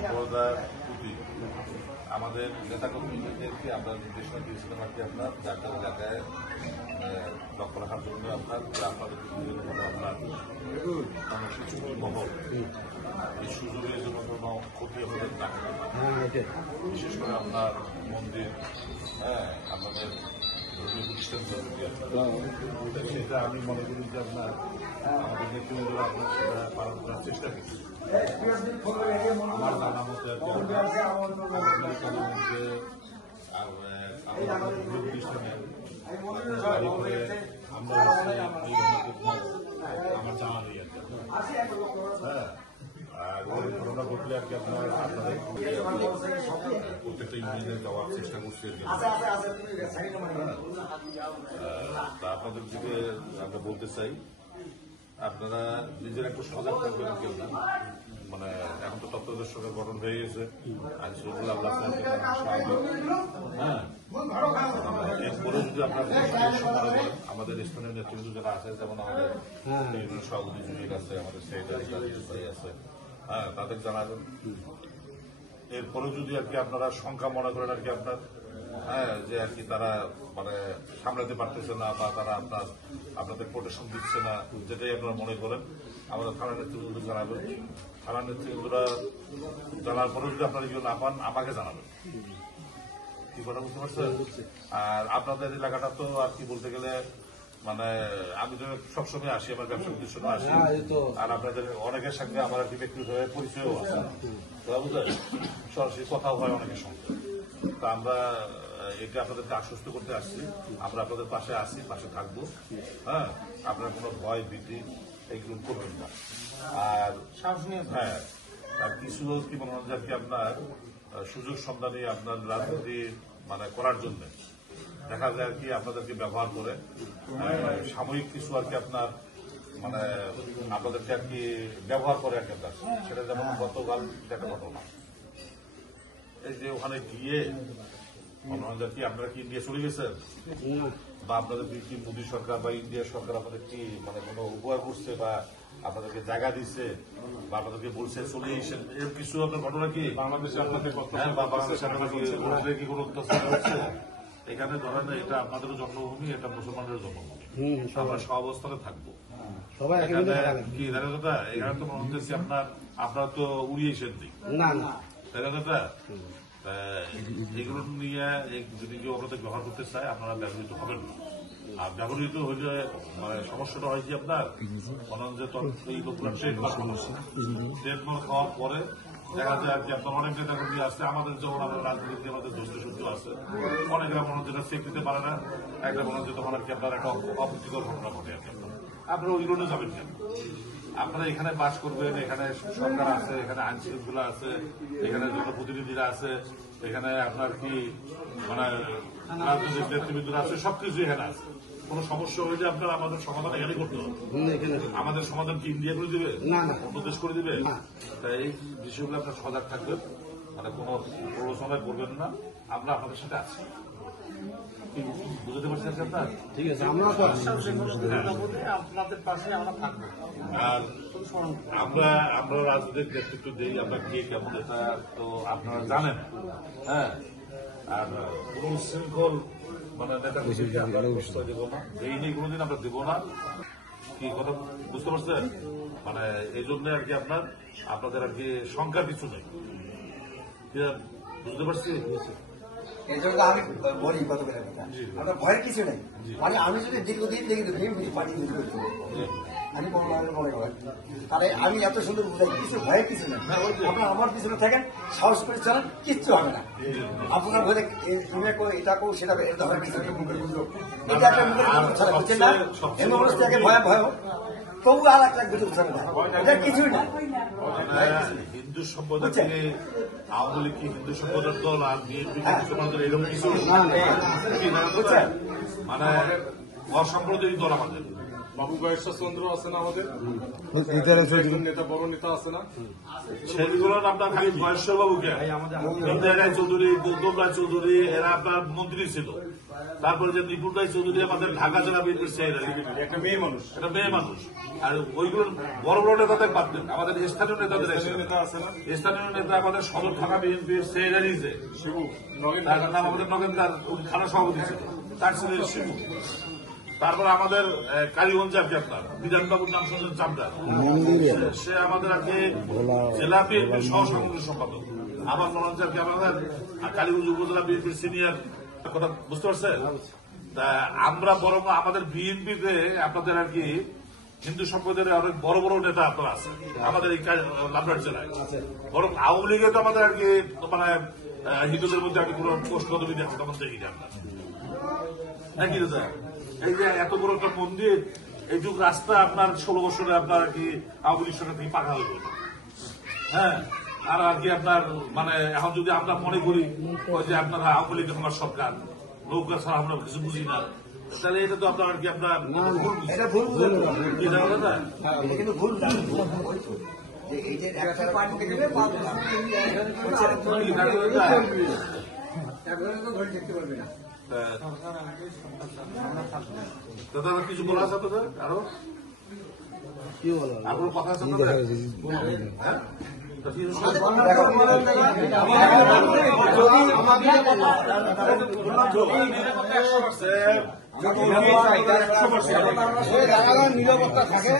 সম্প্রদায়ের প্রতি আমাদের নেতাকর্মীদেরকে আমরা নির্দেশনা দিয়েছিলাম আর কি আপনার যার যার এলাকায় লক্ষ্য রাখার জন্য আপনার আপনাদের আপনার শিশুর মহল এই সুযোগের জন্য কোনো ক্ষতি হতে না, বিশেষ করে আপনার মন্দির, আপনাদের ধর্মীয় প্রতিষ্ঠান সেটা আমি মনে করি যে আপনার আমাদের নেতৃবৃন্দরা আপনার সেটা পালন করার চেষ্টা করছি। আমার জানা মতো আর কি প্রতিষ্ঠানে গাড়ি করে আমরা আমার জানা নেই আর কি। হ্যাঁ, আর ওই ঘটনা ঘটলে আর কি আপনার আপনাদের প্রত্যেকটা ইউনিয়নে যাওয়ার চেষ্টা করছি আর কি। তা আপনাদের দিকে আমরা বলতে চাই আপনারা নিজের একটু সজাগ থাকবেন আর কি। মানে এখন তো তত্ত্বাবধায়ক সরকার গঠন হয়ে গেছে, আইন শৃঙ্খলা আল্লাহ হ্যাঁ, এরপরে যদি আপনার আমাদের স্থানীয় নেতৃত্ব যারা আছে, যেমন আমাদের সভাপতি জুনিয়র আছে, আমাদের সেক্রেটারি আছে, হ্যাঁ, তাদের জানাবেন। এরপরে যদি আর কি আপনারা সংখ্যা মনে করেন আর কি আপনার, হ্যাঁ, যে আর কি তারা মানে সামলাতে পারতেছে না বা তারা আপনাদের প্রোটেকশন দিচ্ছে না, যেটাই আপনারা মনে করেন আমাদের থানা নেতৃত্ব জানাবেন। থানা নেতৃত্বরা জানার পরে যদি আপনারা কেউ না পান আমাকে জানাবেন। কি কথা বুঝতে পারছেন? আর আপনাদের এলাকাটা তো আর কি বলতে গেলে মানে আমি তো সবসময় আসি, আমার ব্যবসা উদ্দেশ্য আসি, আর আপনাদের অনেকের সঙ্গে আমার আর কি ব্যক্তিগতভাবে পরিচয়ও আছে, বুঝলেন, সরাসরি কথাও হয় অনেকের সঙ্গে। তা আমরা এটা আপনাদেরকে আশ্বস্ত করতে আসছি, আমরা আপনাদের পাশে আছি, পাশে থাকবো। হ্যাঁ, আপনার কোনো ভয় ভীতি এইগুলো করবেন না। আর হ্যাঁ, আর কিছু কি মনে হয় আর কি আপনার সুযোগ সন্ধানী আপনার রাজনীতি মানে করার জন্য দেখা যায় আর কি আপনাদেরকে ব্যবহার করে সাময়িক কিছু আর কি আপনার মানে আপনাদেরকে আর কি ব্যবহার করে আর কি আপনার, সেটা যেমন গতকাল দেখা ঘটনা, এই যে ওখানে গিয়ে মনে হয় কি আপনারা কি ইন্ডিয়া চলে গেছেন, বা আপনাদের কি মোদী সরকার বা ইন্ডিয়া সরকার আপনাদের কি মানে কোনো উপহার করছে বা আপনাদেরকে জায়গা দিচ্ছে বা আপনাদেরকে বলছে চলে এসেছেন, এরকম কিছু আপনার ঘটনা কি বাংলাদেশে আপনাদের বা বাংলাদেশে আপনাদের কি কোনো অত্যাচার হচ্ছে? এখানে ধরেন এটা আপনাদেরও জন্মভূমি, এটা মুসলমানদের জন্মভূমি, আমরা সব অবস্থানে থাকবো। কি জানেন দাদা, এখানে তো মনে হচ্ছে আপনারা তো উড়িয়েছেন তাই না দাদা? এগুলো নিয়ে যদি কেউ আপনাদের ব্যবহার করতে চায় আপনারা ব্যবহৃত হবেন না। আর ব্যবহৃত হইলে মানে সমস্যাটা হয় কি আপনার ট্রেডমার্ক খাওয়ার পরে দেখা যায় আর কি আপনার অনেক নেতাকর্মী আছে, আমাদের যখন আমাদের রাজনীতি আমাদের দোষ সূত্র আছে, অনেকরা মনে হচ্ছে চেক দিতে পারে না, একটা মনে হচ্ছে তখন আর কি আপনার একটা অপ্রীতিকর ঘটনা ঘটে আর কি। আপনারা ওইগুলো যাবেন কেন? আপনারা এখানে বাস করবেন, এখানে সরকার আছে, এখানে আইন শৃঙ্খলা আছে, এখানে জনপ্রতিনিধিরা আছে, এখানে আপনার কি মানে রাজনৈতিক নেতৃবৃন্দরা আছে, সবকিছু এখানে আছে। কোনো সমস্যা হলে আপনারা আমাদের সমাধান এখানে করতে হবে। আমাদের সমাধান কি ইন্ডিয়া করে দিবে, অন্য দেশ করে দিবে? তাই এই বিষয়গুলো আপনার সজাগ থাকবেন, মানে কোনো প্ররোচনায় করবেন না, আমরা আপনাদের সাথে আছি। বুঝতে পারছেন আপনার? ঠিক আছে, আপনাদের পাশে আমরা থাকবো। আর আমরা রাজনৈতিক নেতৃত্ব দিই, আমরা কে কেমন এটা তো আপনারা জানেন। হ্যাঁ, আর কোন শৃঙ্খল মানে নেতা দেবো না, এই নিয়ে কোনোদিন আমরা দেবো না। কি কথা বুঝতে পারছেন? মানে এই জন্য আর কি আপনাদের আর কি সংখ্যা কিছু নেই, বুঝতে পারছি? এই জন্য আমি বলি কত কথা, আপনার ভয়ের কিছু নেই। মানে আমি যদি দীর্ঘদিন দেখি পার্টি তৈরি করতে আমি মনে করেন, তাহলে আমি এত সুন্দর বুঝাই কিছু ভয়ের কিছু নেই। আপনার আমার পিছনে থাকেন, সাহস করে চলেন, কিচ্ছু হবে না। আপনার ভয়ে তুমি এটা করো সেটা ধরনের কিছু মুখের বুঝলো, এটা একটা মুখের ছাড়া বুঝছেন না, এমন অবস্থাকে ভয় ভয় তবু আর একটা বুঝে বুঝাবে না, এটা কিছুই না। হিন্দু সম্প্রদায়কে আওয়ামী লীগ কি হিন্দু সম্প্রদায়ের দল আর বিএনপি মুসলমানদের এরকম কিছু মানে অসাম্প্রদায়িক দল আমাদের। বাবু গয়েশ্বরচন্দ্র আছেন আমাদের নেতা, বড় নেতা আছে না, সেগুলো আপনার খালি গয়েশ্বর বাবুকে ইন্দিরা রায় চৌধুরী, গৌতম রায় চৌধুরী এরা আপনার মন্ত্রী ছিল, তারপরে যে নিপুণ রায় চৌধুরী আমাদের ঢাকা জেলা বিএনপির সেক্রেটারি, একটা মেয়ে মানুষ, এটা মেয়ে মানুষ। আর ওইগুলো বড় বড় নেতাদের পারতেন, আমাদের স্থানীয় নেতাদের নেতা আছে না স্থানীয় নেতা আমাদের সদর থানা বিএনপির সেক্রেটারি যে শিবু নগেন, তার নাম আমাদের নগেন্দার, থানা সভাপতি ছিল, তার ছিল শিবু। তারপর আমাদের কালীগঞ্জ আর কি আপনার বিধানবাবুর নাম শুনছেন চামদার, সে আমাদের আর কি জেলা বিএনপির সহ সাংগঠনিক সম্পাদক। আমার মনে হচ্ছে আর কি আমাদের কালীগঞ্জ উপজেলা বিএনপির সিনিয়র, কথা বুঝতে পারছেন? তা আমরা বরং আমাদের বিএনপিতে আপনাদের আর কি হিন্দু সম্প্রদায়ের অনেক বড় বড় নেতা আপনারা আছে আমাদের এই লাবরাট জেলায়। বরং আওয়ামী লীগে তো আমাদের আর কি মানে হিন্দুদের মধ্যে আর কি কোনো পোস্টগত আছে তখন দেখিনি আমরা, নাকি দাদা? এই যে এত বড় একটা মন্দির, এইটুক রাস্তা আপনার 16 বছরে আপনার আর কি আওয়ামী লীগ সরকার থেকে পাকা হয়ে গেল। হ্যাঁ, আর আর কি আপনার মানে এখন যদি আমরা মনে করি ওই যে আপনারা আওয়ামী লীগ আমার সরকার, নৌকা ছাড়া আমরা কিছু বুঝি না, তাহলে এটা তো আপনার আর কি আপনার ভুল বুঝছেন। এটা ভুল বুঝলেন না। কি জানো দাদা? এটা কিন্তু ভুল ওই তো, যে এই যে একটা পার্টিকে দেবে কি জানো দাদা? একজনে তো ধরে দেখতে পারবে না। দাদা কিছু বলা আছে দাদা? আরো কি বলো আর কোনো কথা আছে দাদা? হ্যাঁ? তা কি যদি নিরাপত্তা থাকে